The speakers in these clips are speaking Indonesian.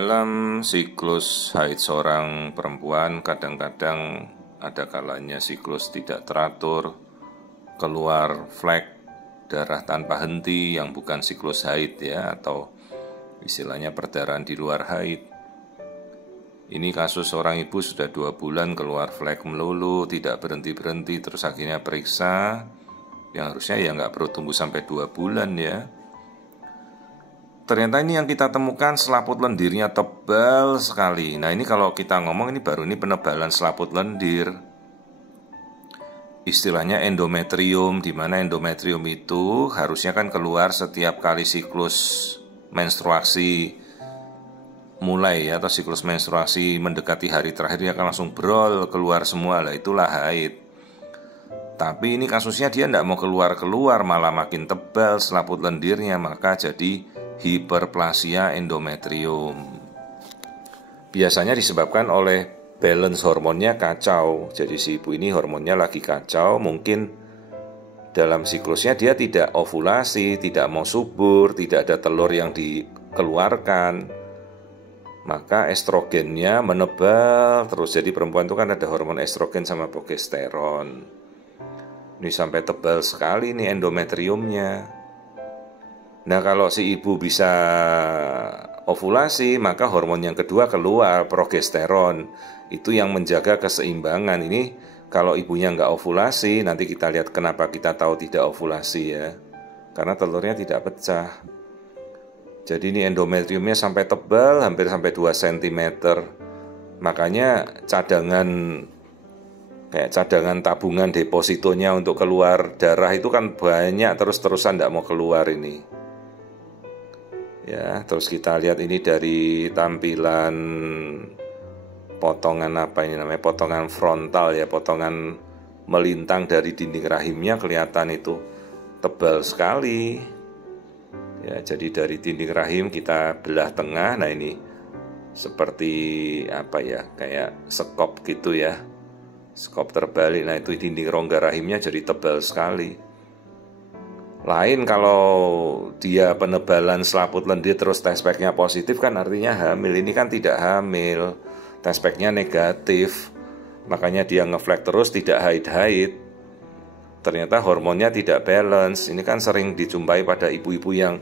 Dalam siklus haid seorang perempuan, kadang-kadang ada kalanya siklus tidak teratur, keluar flek darah tanpa henti yang bukan siklus haid ya, atau istilahnya perdarahan di luar haid. Ini kasus seorang ibu sudah 2 bulan keluar flek melulu, tidak berhenti-berhenti, terus akhirnya periksa, yang harusnya ya nggak perlu tunggu sampai 2 bulan ya. Ternyata ini yang kita temukan, selaput lendirnya tebal sekali. Nah ini kalau kita ngomong ini penebalan selaput lendir. Istilahnya endometrium, di mana endometrium itu harusnya kan keluar setiap kali siklus menstruasi mulai ya, atau siklus menstruasi mendekati hari terakhir dia akan langsung brol keluar semua lah, itulah haid. Tapi ini kasusnya dia tidak mau keluar-keluar, malah makin tebal selaput lendirnya, maka jadi hiperplasia endometrium. Biasanya disebabkan oleh balance hormonnya kacau. Jadi si ibu ini hormonnya lagi kacau, mungkin dalam siklusnya dia tidak ovulasi, tidak mau subur, tidak ada telur yang dikeluarkan, maka estrogennya menebal terus. Jadi perempuan itu kan ada hormon estrogen sama progesteron. Ini sampai tebal sekali nih endometriumnya. Nah kalau si ibu bisa ovulasi, maka hormon yang kedua keluar, progesteron. Itu yang menjaga keseimbangan. Ini kalau ibunya nggak ovulasi, nanti kita lihat kenapa kita tahu tidak ovulasi ya. Karena telurnya tidak pecah. Jadi ini endometriumnya sampai tebal, hampir sampai 2 cm. Makanya kayak cadangan tabungan depositonya untuk keluar darah itu kan banyak, terus-terusan tidak mau keluar ini. Ya, terus kita lihat ini dari tampilan potongan apa ini namanya, potongan frontal ya, potongan melintang dari dinding rahimnya kelihatan itu tebal sekali. Ya, jadi dari dinding rahim kita belah tengah, nah ini seperti apa ya, kayak sekop gitu ya, sekop terbalik. Nah itu dinding rongga rahimnya jadi tebal sekali. Lain kalau dia penebalan selaput lendir terus test pack-nya positif kan artinya hamil. Ini kan tidak hamil, test pack-nya negatif, makanya dia ngeflek terus tidak haid-haid. Ternyata hormonnya tidak balance. Ini kan sering dijumpai pada ibu-ibu yang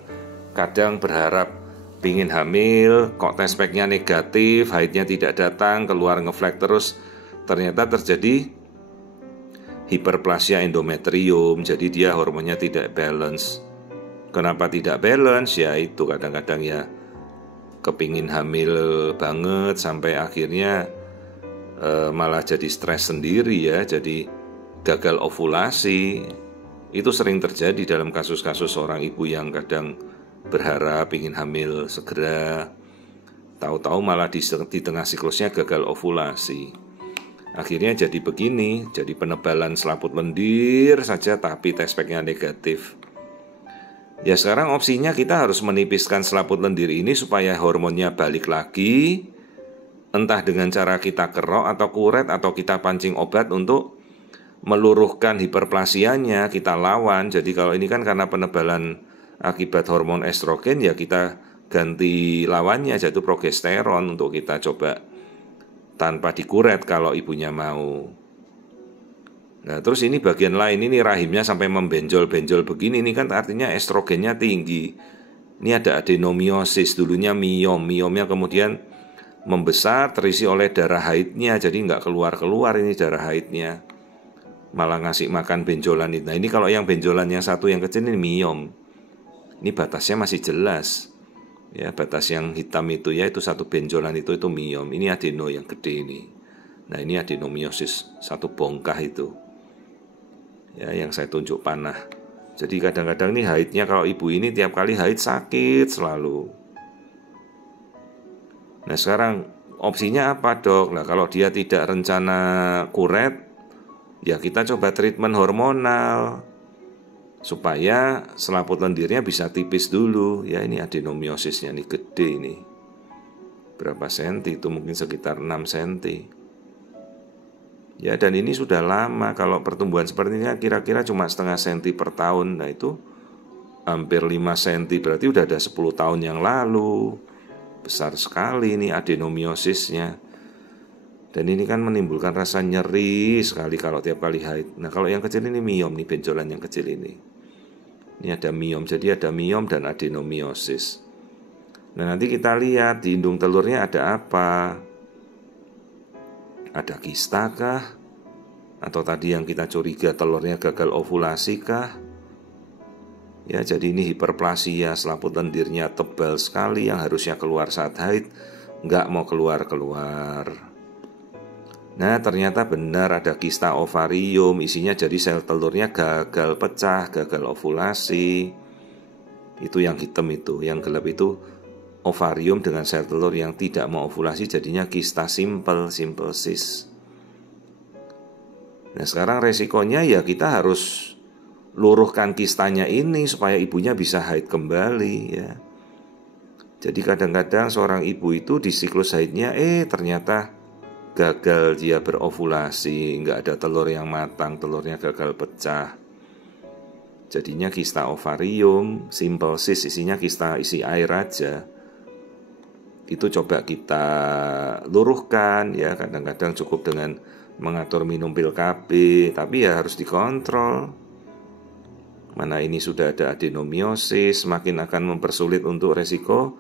kadang berharap pingin hamil, kok test pack-nya negatif, haidnya tidak datang, keluar ngeflek terus. Ternyata terjadi hiperplasia endometrium, jadi dia hormonnya tidak balance. Kenapa tidak balance? Ya itu kadang-kadang ya kepingin hamil banget sampai akhirnya malah jadi stres sendiri ya, jadi gagal ovulasi. Itu sering terjadi dalam kasus-kasus seorang ibu yang kadang berharap ingin hamil segera, tahu-tahu malah di tengah siklusnya gagal ovulasi. Akhirnya jadi begini, jadi penebalan selaput lendir saja tapi test pack-nya negatif. Ya sekarang opsinya kita harus menipiskan selaput lendir ini supaya hormonnya balik lagi, entah dengan cara kita kerok atau kuret atau kita pancing obat untuk meluruhkan hiperplasianya, kita lawan. Jadi kalau ini kan karena penebalan akibat hormon estrogen, ya kita ganti lawannya, yaitu progesteron, untuk kita coba tanpa dikuret kalau ibunya mau. Nah terus ini bagian lain, ini rahimnya sampai membenjol-benjol begini, ini kan artinya estrogennya tinggi. Ini ada adenomiosis, dulunya miomnya kemudian membesar terisi oleh darah haidnya, jadi nggak keluar-keluar ini darah haidnya, malah ngasih makan benjolan itu. Nah ini kalau yang benjolan yang satu yang kecil ini miom, ini batasnya masih jelas. Ya, batas yang hitam itu ya, itu satu benjolan itu miom. Ini adeno yang gede ini. Nah ini adenomiosis, satu bongkah itu ya, yang saya tunjuk panah. Jadi kadang-kadang nih haidnya, kalau ibu ini tiap kali haid sakit selalu. Nah sekarang opsinya apa dok? Nah kalau dia tidak rencana kuret, ya kita coba treatment hormonal supaya selaput lendirnya bisa tipis dulu. Ya ini adenomiosisnya nih gede ini. Berapa senti itu? Mungkin sekitar 6 senti. Ya dan ini sudah lama. Kalau pertumbuhan seperti ini kira-kira cuma setengah senti per tahun. Nah itu hampir 5 senti, berarti udah ada 10 tahun yang lalu. besar sekali ini adenomiosisnya. Dan ini kan menimbulkan rasa nyeri sekali kalau tiap kali haid. Nah kalau yang kecil ini miom nih, benjolan yang kecil ini. Ini ada miom, jadi ada miom dan adenomiosis. Nah nanti kita lihat di indung telurnya ada apa? Ada kista kah? Atau tadi yang kita curiga telurnya gagal ovulasi kah? Ya, jadi ini hiperplasia, selaput lendirnya tebal sekali yang harusnya keluar saat haid, nggak mau keluar-keluar. Nah, ternyata benar ada kista ovarium, isinya jadi sel telurnya gagal pecah, gagal ovulasi. Itu yang hitam itu, yang gelap itu ovarium dengan sel telur yang tidak mau ovulasi, jadinya kista simple cyst. Nah, sekarang resikonya ya kita harus luruhkan kistanya ini supaya ibunya bisa haid kembali ya. Jadi kadang-kadang seorang ibu itu di siklus haidnya ternyata gagal dia berovulasi, nggak ada telur yang matang, telurnya gagal pecah. Jadinya kista ovarium, simple cyst, isinya kista isi air aja. Itu coba kita luruhkan ya, kadang-kadang cukup dengan mengatur minum pil KB, tapi ya harus dikontrol. Mana ini sudah ada adenomiosis, semakin akan mempersulit untuk resiko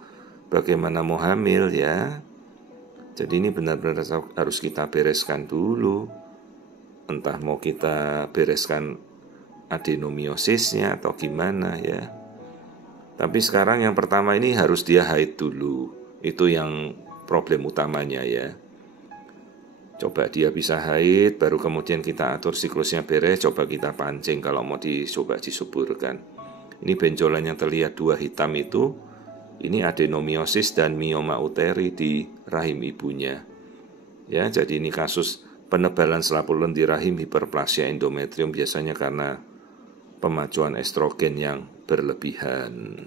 bagaimana mau hamil ya. Jadi ini benar-benar harus kita bereskan dulu. Entah mau kita bereskan adenomiosisnya atau gimana ya. Tapi sekarang yang pertama ini harus dia haid dulu. Itu yang problem utamanya ya. Coba dia bisa haid, baru kemudian kita atur siklusnya beres, coba kita pancing kalau mau dicoba disuburkan. Ini benjolan yang terlihat dua hitam itu, ini adenomiosis dan mioma uteri di rahim ibunya. Ya, jadi ini kasus penebalan selaput lendir rahim hiperplasia endometrium biasanya karena pemacuan estrogen yang berlebihan.